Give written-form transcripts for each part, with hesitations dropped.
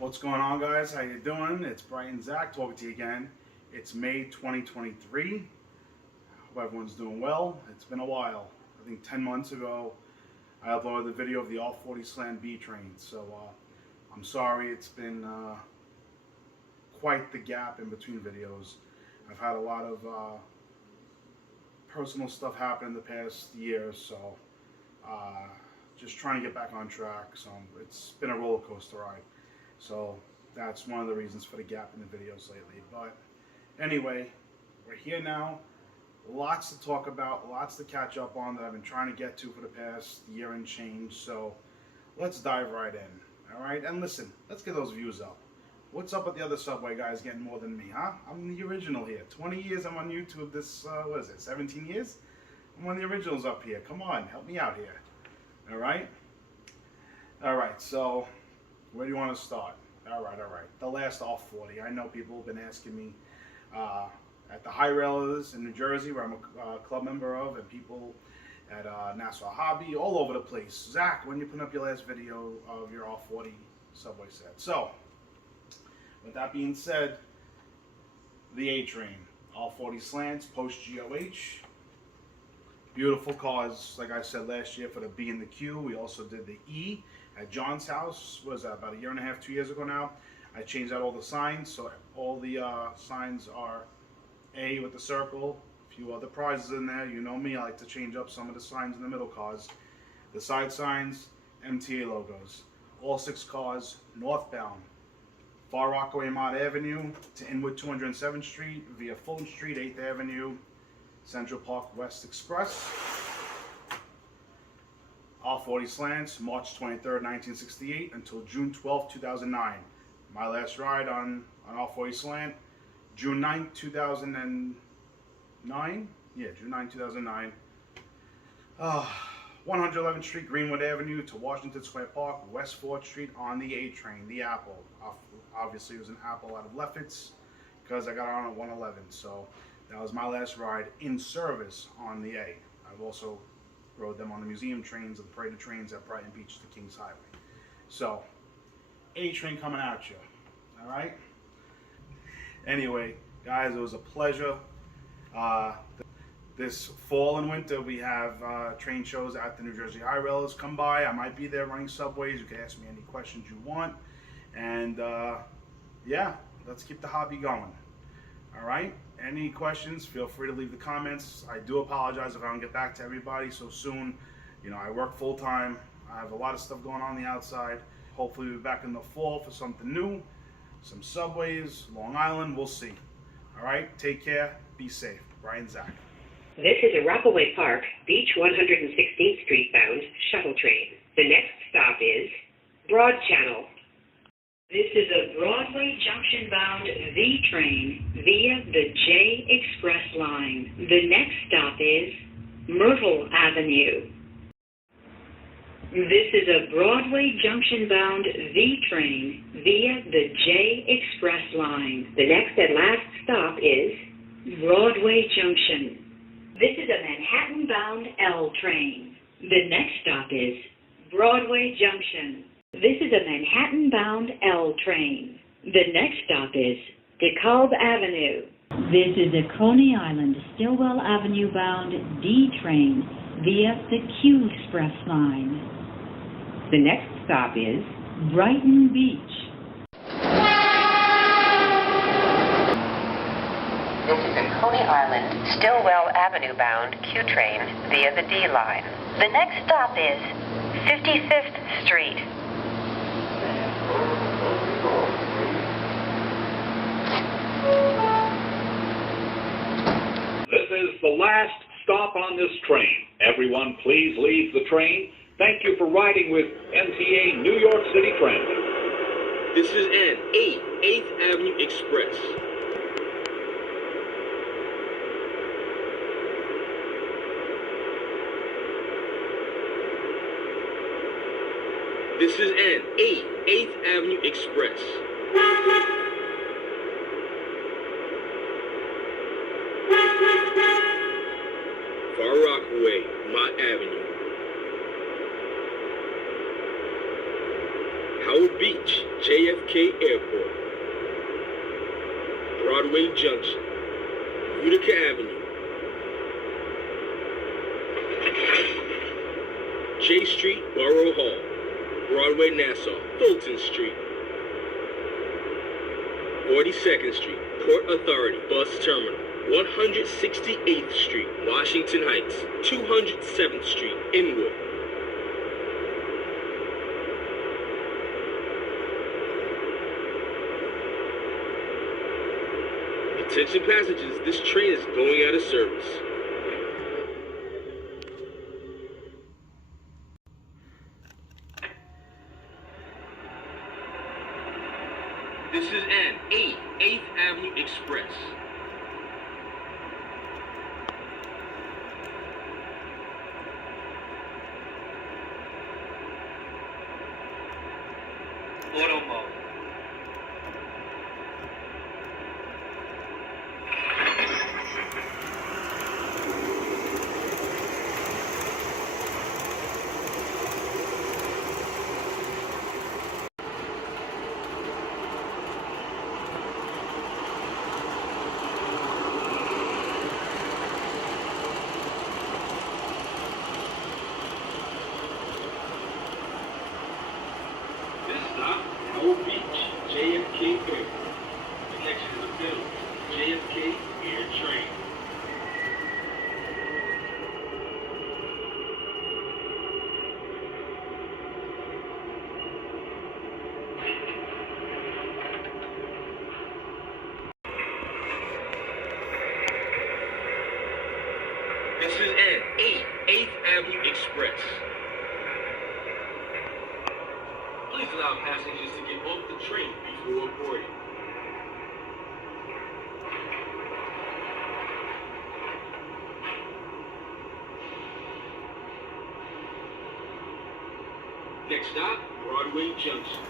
What's going on, guys? How you doing? It's Brian Zach talking to you again. It's May 2023. Hope everyone's doing well. It's been a while. I think 10 months ago I uploaded the video of the R-40 Slant B train. So I'm sorry, it's been quite the gap in between videos. I've had a lot of personal stuff happen in the past year, so just trying to get back on track. So it's been a roller coaster ride. So that's one of the reasons for the gap in the videos lately. But anyway, we're here now. Lots to talk about, lots to catch up on that I've been trying to get to for the past year and change. So let's dive right in. All right, and listen, let's get those views up. What's up with the other Subway guys getting more than me, huh? I'm the original here. 20 years I'm on YouTube. This, what is it, 17 years? I'm one of the originals up here. Come on, help me out here. All right? All right, so where do you want to start? All right. The last R-40. I know people have been asking me at the High Railers in New Jersey, where I'm a club member of, and people at Nassau Hobby, all over the place. Zach, when you put up your last video of your R-40 Subway set? So, with that being said, the A train, R-40 Slants, post-GOH. Beautiful cars, like I said last year for the B and the Q. We also did the E at John's house. What was that, about a year and a half, 2 years ago now? I changed out all the signs, so all the signs are A with the circle. A few other prizes in there. You know me, I like to change up some of the signs in the middle cars. The side signs, MTA logos. All 6 cars, northbound. Far Rockaway Mott Avenue to Inwood 207th Street via Fulton Street, 8th Avenue, Central Park West Express. R-40 Slants, March 23rd, 1968 until June 12th, 2009. My last ride on R-40 Slant, June 9th, 2009. Yeah, June 9th, 2009. 111th Street, Greenwood Avenue to Washington Square Park, West 4th Street on the A train, the Apple. Obviously, it was an Apple out of Lefferts because I got on at 111. So that was my last ride in service on the A. I've also rode them on the museum trains and the parade of trains at Brighton Beach to Kings Highway. So, A train coming at you. All right? Anyway, guys, it was a pleasure. This fall and winter, we have train shows at the New Jersey High Railers. Come by. I might be there running subways. You can ask me any questions you want. And, yeah, let's keep the hobby going. All right? Any questions, feel free to leave the comments. I do apologize if I don't get back to everybody so soon. You know, I work full-time. I have a lot of stuff going on the outside. Hopefully we'll be back in the fall for something new. Some subways, Long Island, we'll see. All right? Take care. Be safe. Brian Zach. This is a Rockaway Park, Beach 116th Street bound shuttle train. The next stop is Broad Channel. This is a Broadway Junction-bound V train via the J Express line. The next stop is Myrtle Avenue. This is a Broadway Junction-bound V train via the J Express line. The next and last stop is Broadway Junction. This is a Manhattan-bound L train. The next stop is Broadway Junction. This is a Manhattan-bound L train. The next stop is DeKalb Avenue. This is a Coney Island, Stillwell Avenue-bound D train via the Q Express line. The next stop is Brighton Beach. This is a Coney Island, Stillwell Avenue-bound Q train via the D line. The next stop is 55th Street. This is the last stop on this train. Everyone, please leave the train. Thank you for riding with MTA New York City Transit. This is an 8th Avenue Express. This is an 8th Avenue Express. Far Rockaway, Mott Avenue. Howard Beach, JFK Airport, Broadway Junction, Utica Avenue, J Street, Borough Hall, Broadway, Nassau, Fulton Street, 42nd Street, Port Authority Bus Terminal, 168th Street, Washington Heights, 207th Street, Inwood. Attention passengers, this train is going out of service. This is N 8th Avenue Express. Auto mode. JFK Airport. Next to the building, JFK Air Train. This is N 8th Avenue Express. Please allow passengers to get off the train before boarding. Next stop, Broadway Junction.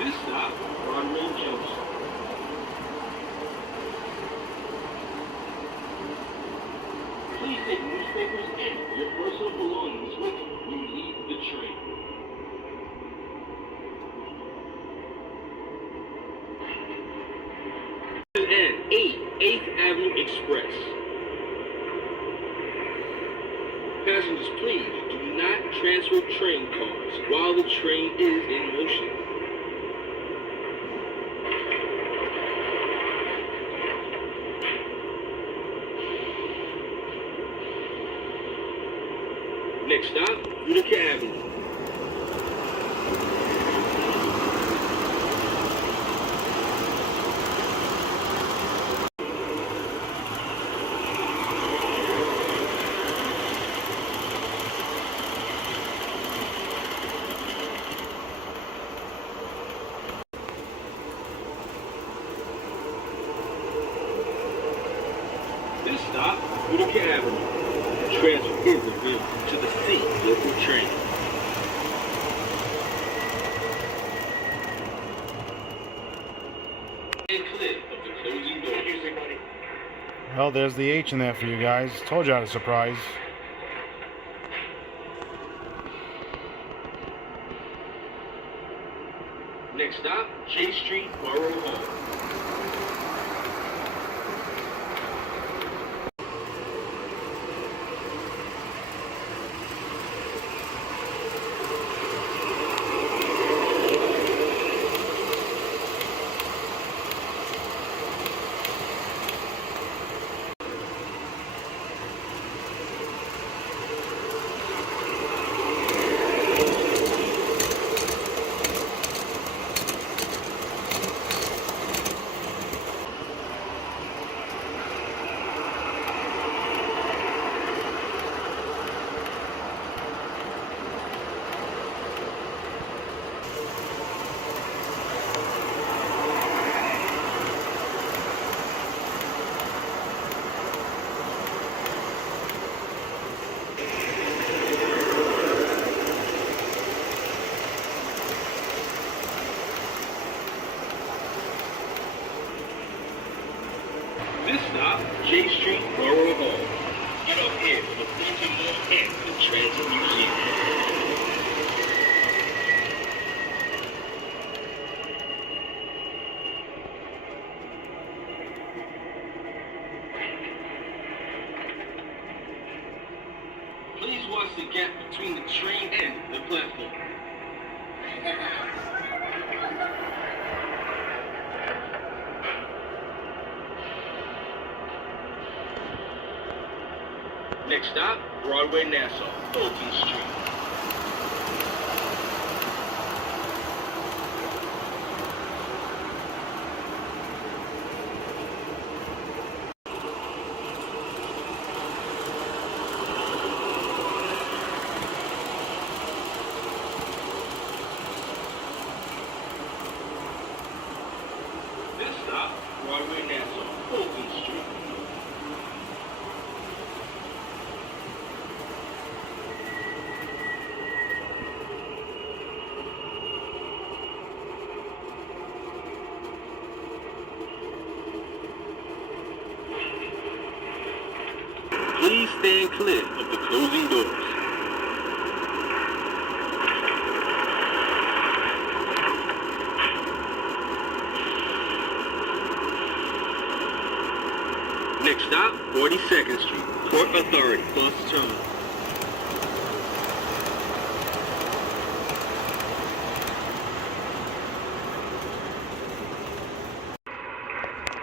This stop, Broadway Junction. Please take newspapers and your personal belongings with you when you leave the train. This is N 8th Avenue Express. Passengers, please do not transfer train cars while the train is in motion. Next stop, Utica Avenue. This stop, Utica Avenue. Transfer Riverville to the C local train. And clear of the closing doors. Well, there's the H in there for you guys. Told you I had a surprise. Next stop, J Street, Borough Hall. J Street, Borough Hall. Get up here for the Fulton and the Transit Museum. Please watch the gap between the train and the platform. Next stop, Broadway, Nassau, Fulton Street. This stop, Broadway, Nassau, Fulton Street. Please stand clear of the closing doors. Next stop, 42nd Street, Port Authority Bus Terminal.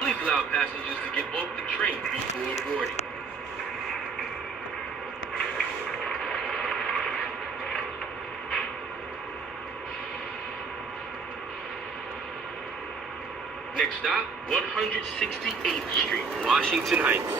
Please allow passengers to get off the train before boarding. Next stop, 168th Street, Washington Heights.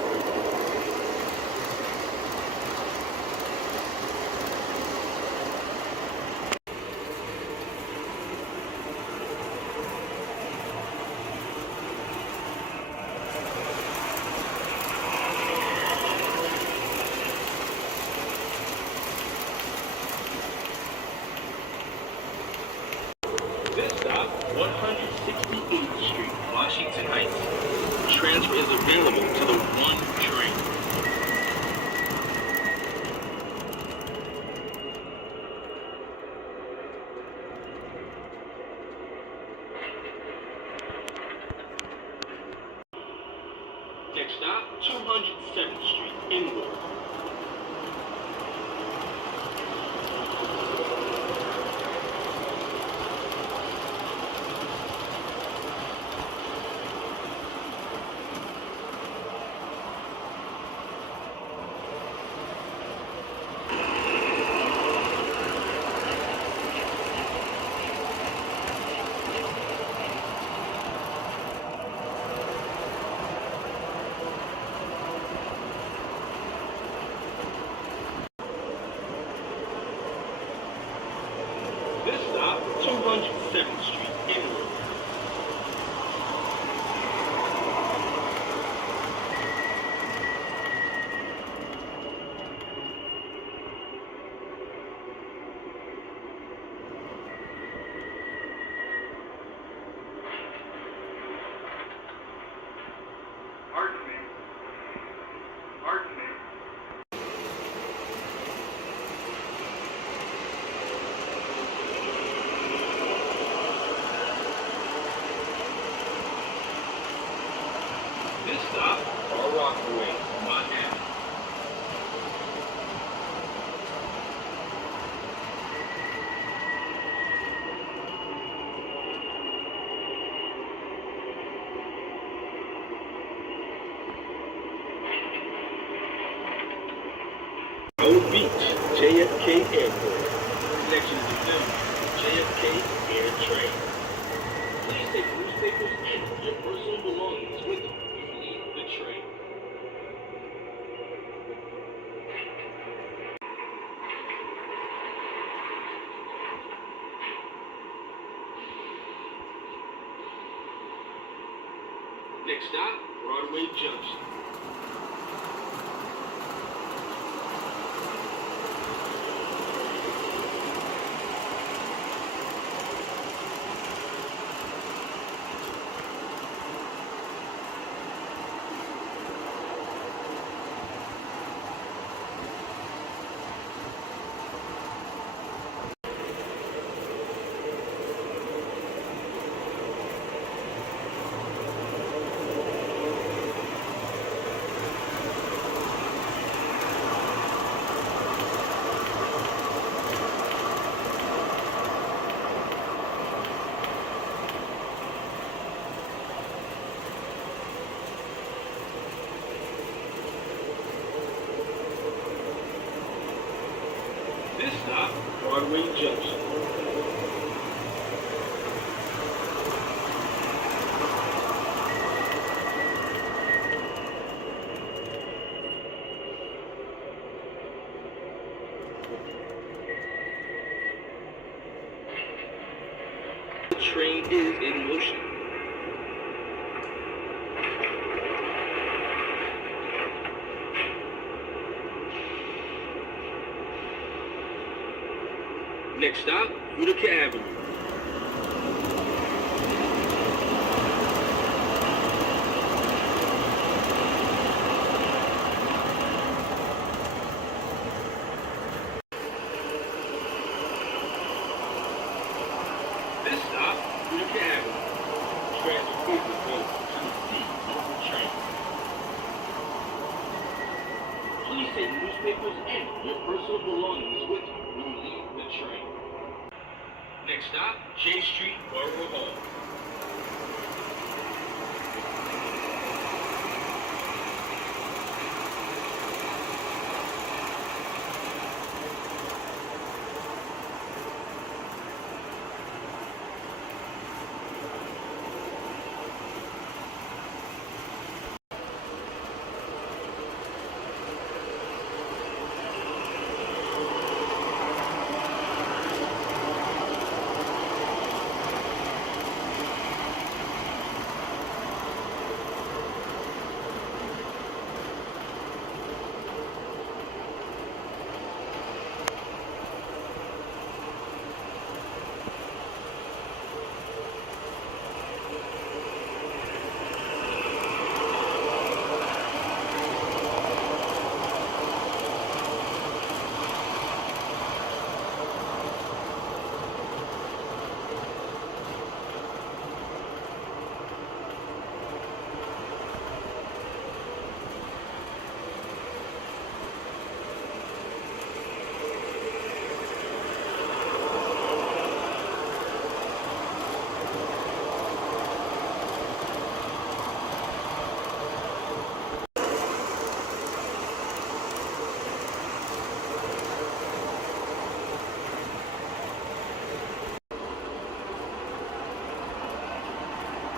This stop, 168th Street, Washington Heights. Transfer is available to the 1 train. Next stop, 207th Street, Inwood. This stop, 207th Street, Inwood. Pardon me. Pardon me. This stop, Far Rockaway, Montana. Old Beach, JFK Airport. Connection to them, JFK Air Train. Please take newspapers and your personal belongings with you when you leave the train. Next stop, Broadway Junction. This stop, Broadway Junction. The train is in motion. Next stop, Utica Avenue. This stop, Utica Avenue. Transfer people to the C local train. Please take newspapers and your personal belongings with you when you leave the train. Next stop, J Street, Borough Hall.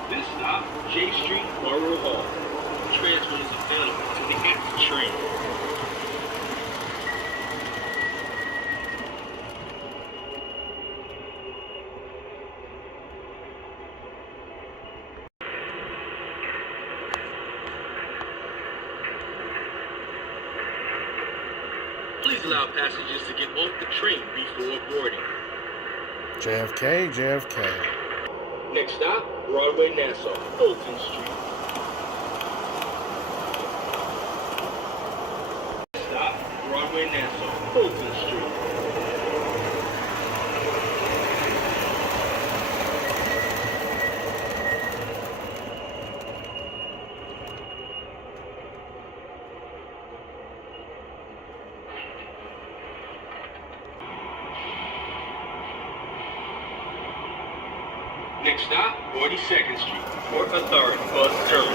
This stop, J Street, Borough Hall. Transfer is available to the X train. Please allow passengers to get off the train before boarding. JFK, JFK. Next stop, Broadway, Nassau, Fulton Street. Stop, Broadway, Nassau, Fulton Street. Next stop, 42nd Street, Port Authority Bus Terminal.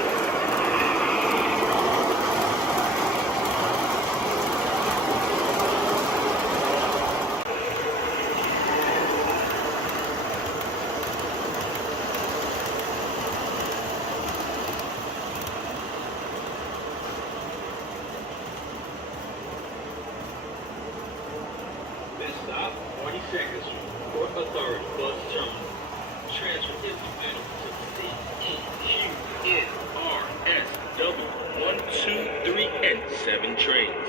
This stop, 42nd Street, Port Authority Bus Terminal. Transfer is available to the C, E, Q, N, R, S, W, 1, 2, 3, and 7 trains.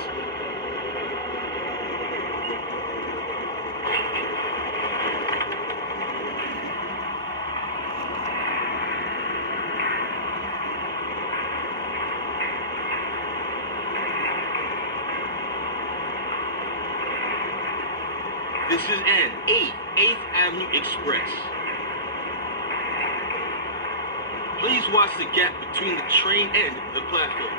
This is an 8th Avenue Express. Please watch the gap between the train and the platform.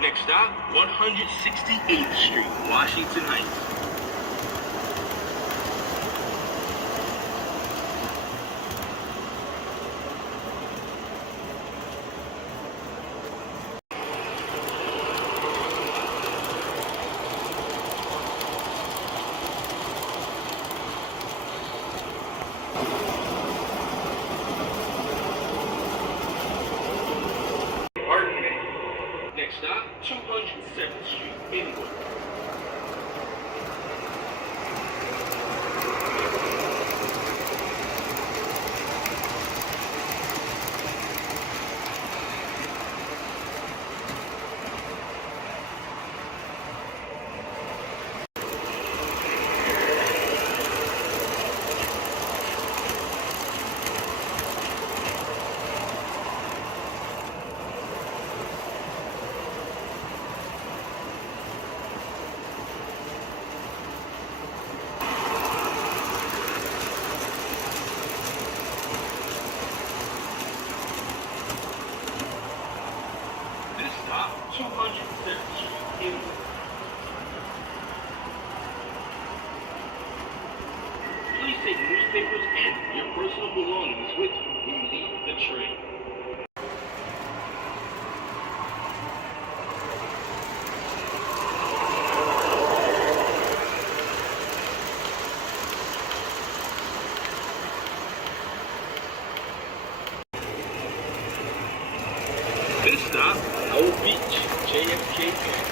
Next stop, 168th Street, Washington Heights. stop, 207th Street, Inwood. This stop, 207th Street, Inwood. Please take newspapers and your personal belongings with you when you leave the train. This stop, Old Beach, JFK Air.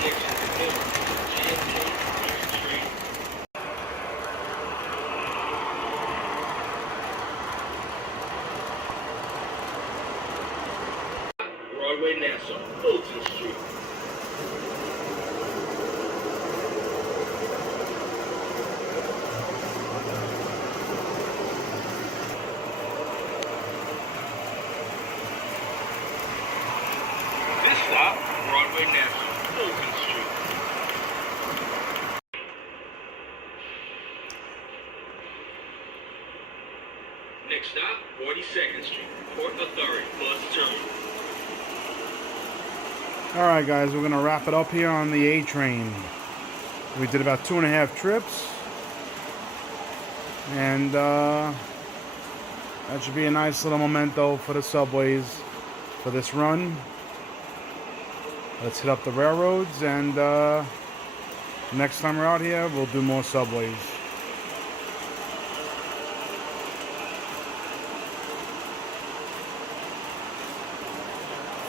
Connection to JFK Air train. Broadway, Nassau, Fulton Street. This stop, Broadway, Nassau, Fulton Street. Next stop, 42nd Street, Port Authority Bus Terminal. Alright guys, we're going to wrap it up here on the A train. We did about 2.5 trips. And that should be a nice little memento for the subways for this run. Let's hit up the railroads, and next time we're out here, we'll do more subways.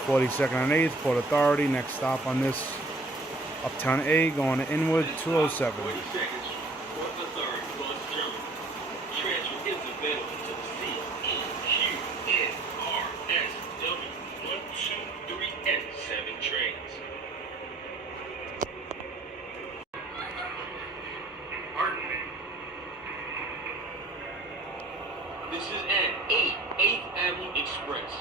(42nd and 8th) Port Authority. Next stop on this Uptown A, going to Inwood 207. 42nd Street, Port Authority Bus Terminal. Transfer is available to CEQNRSW 123N7 trains. Pardon me. This is an 8th Avenue Express.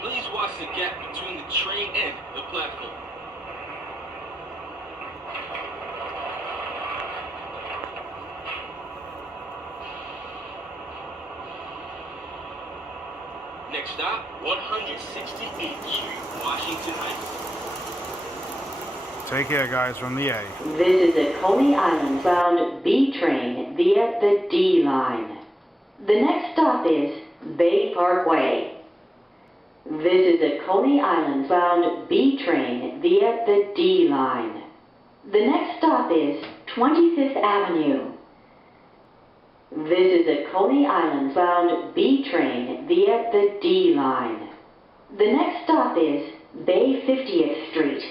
Please watch the gap between the train and the platform. Next stop, 168th Street, Washington Heights. Take care, guys, from the A. This is a Coney Island bound B train via the D line. The next stop is Bay Parkway. This is a Coney Island bound B train via the D line. The next stop is 25th Avenue. This is a Coney Island bound B train via the D line. The next stop is Bay 50th Street.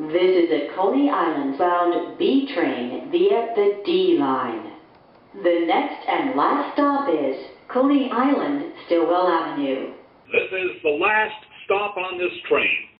This is a Coney Island bound B train via the D line. The next and last stop is Coney Island, Stillwell Avenue. This is the last stop on this train.